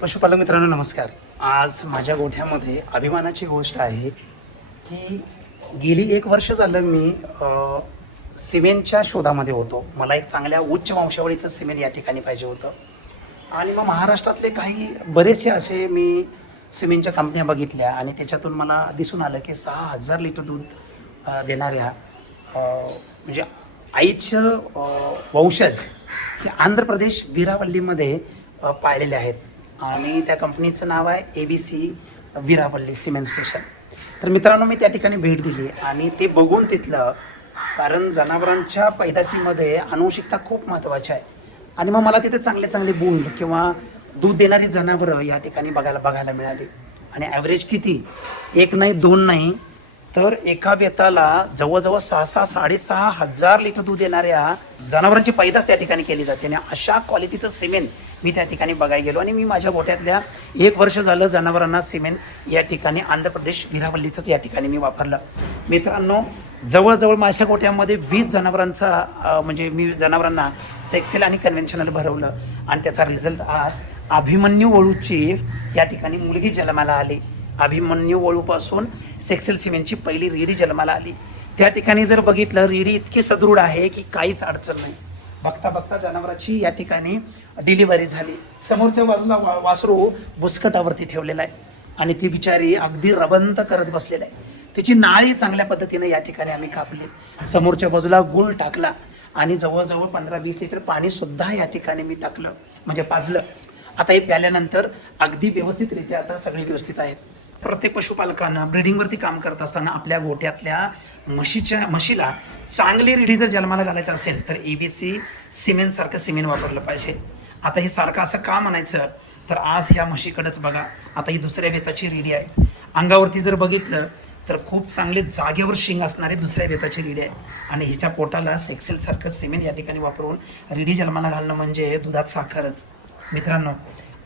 पशुपालक मित्रांनो नमस्कार. आज माझ्या गोठ्यामध्ये अभिमानाची गोष्ट आहे की गेली 1 वर्ष झालं मी सिमेंटच्या शोधामध्ये होतो. मला एक चांगल्या उच्च वंशावळीचं सिमेंट या ठिकाणी पाहिजे होतं आणि मग महाराष्ट्रातले काही बरेचसे असे मी सिमेंटच्या कंपन्या बघितल्या आणि त्याच्यातून मला दिसून आलं की 6,000 लिटर दूध देणाऱ्या म्हणजे आईचं वंशज हे आंध्र प्रदेश वीरावल्लीमध्ये पाळलेले आहेत आणि त्या कंपनीचं नाव आहे ABC वीरावल्ली सिमेंट स्टेशन. तर मित्रांनो मी त्या ठिकाणी भेट दिली आणि ते बघून तिथलं, कारण जनावरांच्या पैदाशीमध्ये आनुवंशिकता खूप महत्त्वाची आहे आणि मग मला तिथे चांगले चांगले बुल किंवा दूध देणारी जनावरं या ठिकाणी बघायला मिळाली. आणि ॲव्हरेज किती, 1 नाही 2 नाही तर एका वेताला जवळजवळ 6,000-6,500 लिटर दूध देणाऱ्या जनावरांची पैदास त्या ठिकाणी केली जाते आणि अशा क्वालिटीचं सिमेंट मी त्या ठिकाणी बघायला गेलो आणि मी माझ्या गोठ्यातल्या 1 वर्ष झालं जनावरांना सिमेंट या ठिकाणी आंध्र प्रदेश वीरावल्लीचंच या ठिकाणी मी वापरलं. मित्रांनो जवळजवळ माझ्या गोठ्यामध्ये 20 जनावरांचा म्हणजे मी जनावरांना सेक्सेल आणि कन्व्हेन्शनल भरवलं आणि त्याचा रिझल्ट आज अभिमन्यू वळूची या ठिकाणी मुलगी जन्माला आली. अभिमन्यू वळूपासून सेक्सेल सिमेंटची पहिली रेडी जन्माला आली. त्या ठिकाणी जर बघितलं रेडी इतकी सदृढ आहे की काहीच अडचण नाही. बघता बघता जनावराची या ठिकाणी डिलिव्हरी झाली. समोरच्या बाजूला वासरू बुसकटावरती ठेवलेला आहे आणि ती बिचारी अगदी रबंत करत बसलेला आहे. तिची नाळी चांगल्या पद्धतीने या ठिकाणी आम्ही कापली. समोरच्या बाजूला गुळ टाकला आणि जवळजवळ 15-20 लिटर पाणीसुद्धा या ठिकाणी मी टाकलं म्हणजे पाजलं. आता हे प्याल्यानंतर अगदी व्यवस्थितरित्या आता सगळे व्यवस्थित आहेत. प्रत्येक पशुपालकांना ब्रीडिंगवरती काम करत असताना आपल्या गोठ्यातल्या म्हशीला चांगली रेडी जर जन्माला घालायचं असेल तर ABC सिमेंटसारखं सिमेंट वापरलं पाहिजे. आता हे सारखं असं का म्हणायचं तर आज ह्या म्हशीकडेच बघा. आता ही दुसऱ्या वेताची रेडी आहे. अंगावरती जर बघितलं तर खूप चांगले जागेवर शिंग असणारे दुसऱ्या वेताची रेडी आहे आणि हिच्या पोटाला सेक्सेलसारखं सिमेंट या ठिकाणी वापरून रेडी जन्माला घालणं म्हणजे दुधात साखरच. मित्रांनो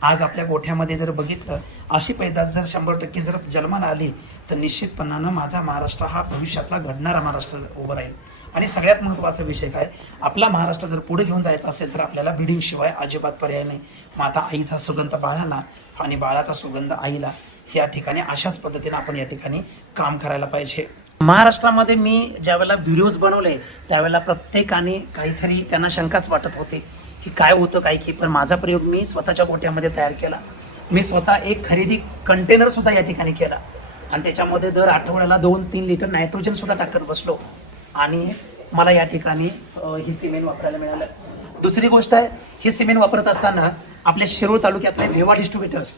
आज आपल्या गोठ्यामध्ये जर बघितलं अशी पैदास जर 100% जर जन्माला आली तर निश्चितपणानं माझा महाराष्ट्र हा भविष्यातला घडणारा महाराष्ट्र उभं राहील. आणि सगळ्यात महत्त्वाचा विषय काय, आपला महाराष्ट्र जर पुढे घेऊन जायचा असेल तर आपल्याला ब्रीडिंग शिवाय अजिबात पर्याय नाही. मग आता आईचा सुगंध बाळाला आणि बाळाचा सुगंध आईला या ठिकाणी अशाच पद्धतीने आपण या ठिकाणी काम करायला पाहिजे. महाराष्ट्रामध्ये मी ज्यावेळेला व्हिडिओज बनवले त्यावेळेला प्रत्येकाने काहीतरी त्यांना शंकाच वाटत होते की काय होतं काय की, पण माझा प्रयोग मी स्वतःच्या गोठ्यामध्ये तयार केला. मी स्वतः एक खरेदी कंटेनरसुद्धा या ठिकाणी केला आणि त्याच्यामध्ये दर आठवड्याला 2-3 लिटर नायट्रोजनसुद्धा टाकत बसलो आणि मला या ठिकाणी ही सिमेंट वापरायला मिळालं. दुसरी गोष्ट आहे, हे सिमेंट वापरत असताना आपल्या शिरूर तालुक्यातले भेवा डिस्ट्रीब्युटर्स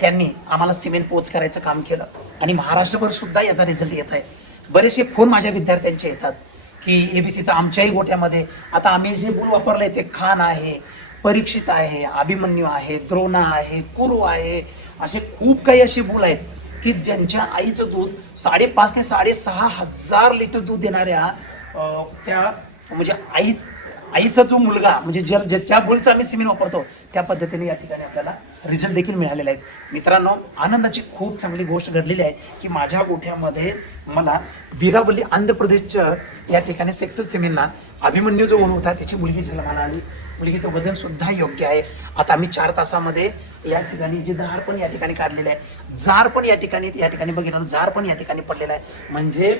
त्यांनी आम्हाला सिमेंट पोच करायचं काम केलं आणि महाराष्ट्रभर सुद्धा याचा रिझल्ट येत आहे. बरेचसे फोन माझ्या विद्यार्थ्यांचे येतात की ABCचा आमच्याही गोठ्यामध्ये आता आम्ही जे बुल वापरले ते खान आहे, परीक्षित आहे, अभिमन्यू आहे, द्रोणा आहे, कुरू आहे, असे खूप काही असे बुल आहेत की ज्यांच्या आईचं दूध 5,500 ते 6,500 लिटर दूध देणाऱ्या त्या म्हणजे आईचा जो मुलगा म्हणजे ज्या बुलचा आम्ही सिमेंट वापरतो त्या पद्धतीने या ठिकाणी आपल्याला रिझल्ट देखील मिळालेले आहेत. मित्रांनो आनंदाची खूप चांगली गोष्ट घडलेली आहे की माझ्या गोठ्यामध्ये मला वीरावल्ली आंध्र प्रदेशच्या या ठिकाणी सेक्सेल सिमेंटला अभिमन्यू जो ऊन होता त्याची मुलगी जन्माला आली. मुलगीचं वजन सुद्धा योग्य आहे. आता आम्ही 4 तासामध्ये या ठिकाणी जे दार पण या ठिकाणी काढलेलं आहे, जार पण या ठिकाणी बघितलं जार पण या ठिकाणी पडलेला आहे. म्हणजे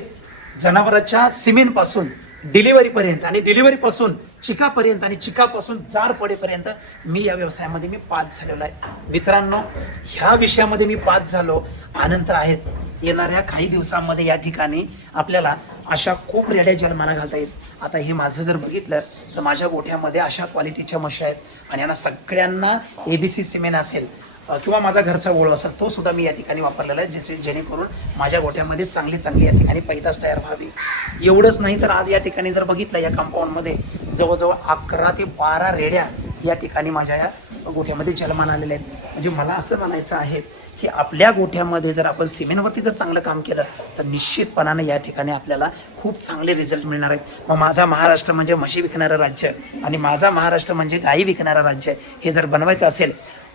जनावराच्या सिमेंटपासून डिलिव्हरीपर्यंत आणि डिलिव्हरीपासून चिकापर्यंत आणि चिकापासून जार पडेपर्यंत मी या व्यवसायामध्ये मी पास झालेलो आहे. मित्रांनो ह्या विषयामध्ये मी पास झालो, आनंद आहेच. येणाऱ्या काही दिवसांमध्ये या ठिकाणी आपल्याला अशा खूप रेड्या जन्माला घालता येईल. आता हे माझं जर बघितलं तर माझ्या गोठ्यामध्ये अशा क्वालिटीच्या म्हशी आहेत आणि यांना सगळ्यांना ABC सिमेंट असेल किंवा माझा घरचा ओळ असेल तो सुद्धा मी या ठिकाणी वापरलेला आहे जेणेकरून माझ्या गोठ्यामध्ये चांगली या ठिकाणी पैदास तयार व्हावी. एवढंच नाही तर आज या ठिकाणी जर बघितलं या कंपाऊंडमध्ये जवळजवळ 11 ते 12 रेड्या या ठिकाणी माझ्या या गोठ्यामध्ये जन्माला आलेल्या आहेत. म्हणजे मला असं म्हणायचं आहे की आपल्या गोठ्यामध्ये जर आपण सिमेंटवरती जर चांगलं काम केलं तर निश्चितपणाने या ठिकाणी आपल्याला खूप चांगले रिझल्ट मिळणार आहेत. मग माझा महाराष्ट्र म्हणजे म्हशी विकणारं राज्य आणि माझा महाराष्ट्र म्हणजे गाई विकणारं राज्य हे जर बनवायचं असेल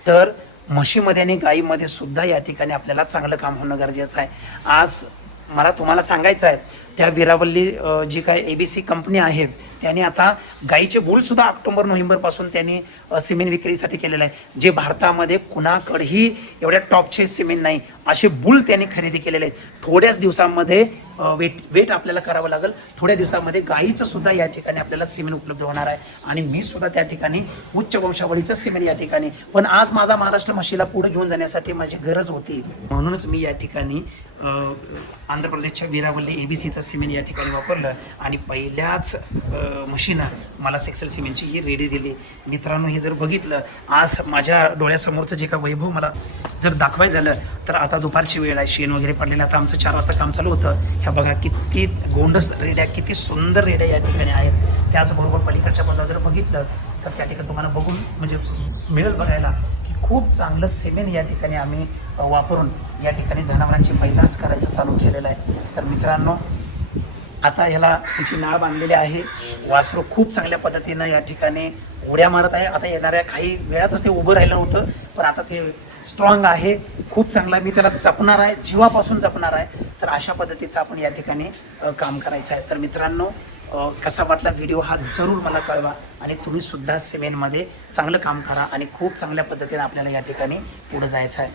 तर म्हशीमध्ये आणि गाईमध्ये सुद्धा या ठिकाणी आपल्याला चांगलं काम होणं गरजेचं आहे. आज मला तुम्हाला सांगायचं आहे त्या वीरावल्ली जी काय ABC कंपनी आहे त्याने आता गाईचे बुलसुद्धा ऑक्टोबर नोव्हेंबरपासून त्यांनी सिमेंट विक्रीसाठी केलेलं आहे. जे भारतामध्ये कुणाकडेही एवढ्या टॉपचे सिमेंट नाही असे बुल त्यांनी खरेदी केलेले आहेत. थोड्याच दिवसांमध्ये वेट आपल्याला करावं लागेल. थोड्या दिवसामध्ये गाईचं सुद्धा या ठिकाणी आपल्याला सिमेंट उपलब्ध होणार आहे आणि मी सुद्धा त्या ठिकाणी उच्च वंशावळीचं सिमेंट या ठिकाणी. पण आज माझा महाराष्ट्र म्हशीला पुढे घेऊन जाण्यासाठी माझी गरज होती, म्हणूनच मी या ठिकाणी आंध्र प्रदेशच्या वीरावल्ली ABCचं सिमेंट या ठिकाणी वापरलं आणि पहिल्याच म्हशीनं मला सेक्सेल सिमेंटची ही रेडी दिली. मित्रांनो, हे जर बघितलं आज माझ्या डोळ्यासमोरचं जे का वैभव मला जर दाखवायचं झालं तर आता दुपारची वेळ आहे, शेण वगैरे पडलेलं, आता आमचं 4 वाजता काम चालू होतं. ह्या बघा किती गोंडस रेड्या, किती सुंदर रेड्या या ठिकाणी आहेत. त्याचबरोबर पलीकडच्या बाजूला जर बघितलं तर त्या ठिकाणी तुम्हाला बघून म्हणजे मिळेल बघायला की खूप चांगलं सिमेंट या ठिकाणी आम्ही वापरून या ठिकाणी जनावरांची पैदास करायचं चालू केलेलं आहे. तर मित्रांनो, आता ह्याला तुमची नाळ बांधलेली आहे. वासरू खूप चांगल्या पद्धतीनं या ठिकाणी उड्या मारत आहे. आता येणाऱ्या काही वेळातच ते उभं राहिलं होतं, पण आता ते स्ट्रॉंग आहे, खूप चांगला. मी त्याला जपणार आहे, जीवापासून जपणार आहे. तर अशा पद्धतीचं आपण या ठिकाणी काम करायचं आहे. तर मित्रांनो, कसा वाटला व्हिडिओ हा जरूर मला कळवा आणि तुम्ही सुद्धा सिमेंटमध्ये चांगलं काम करा आणि खूप चांगल्या पद्धतीने आपल्याला या ठिकाणी पुढे जायचं आहे.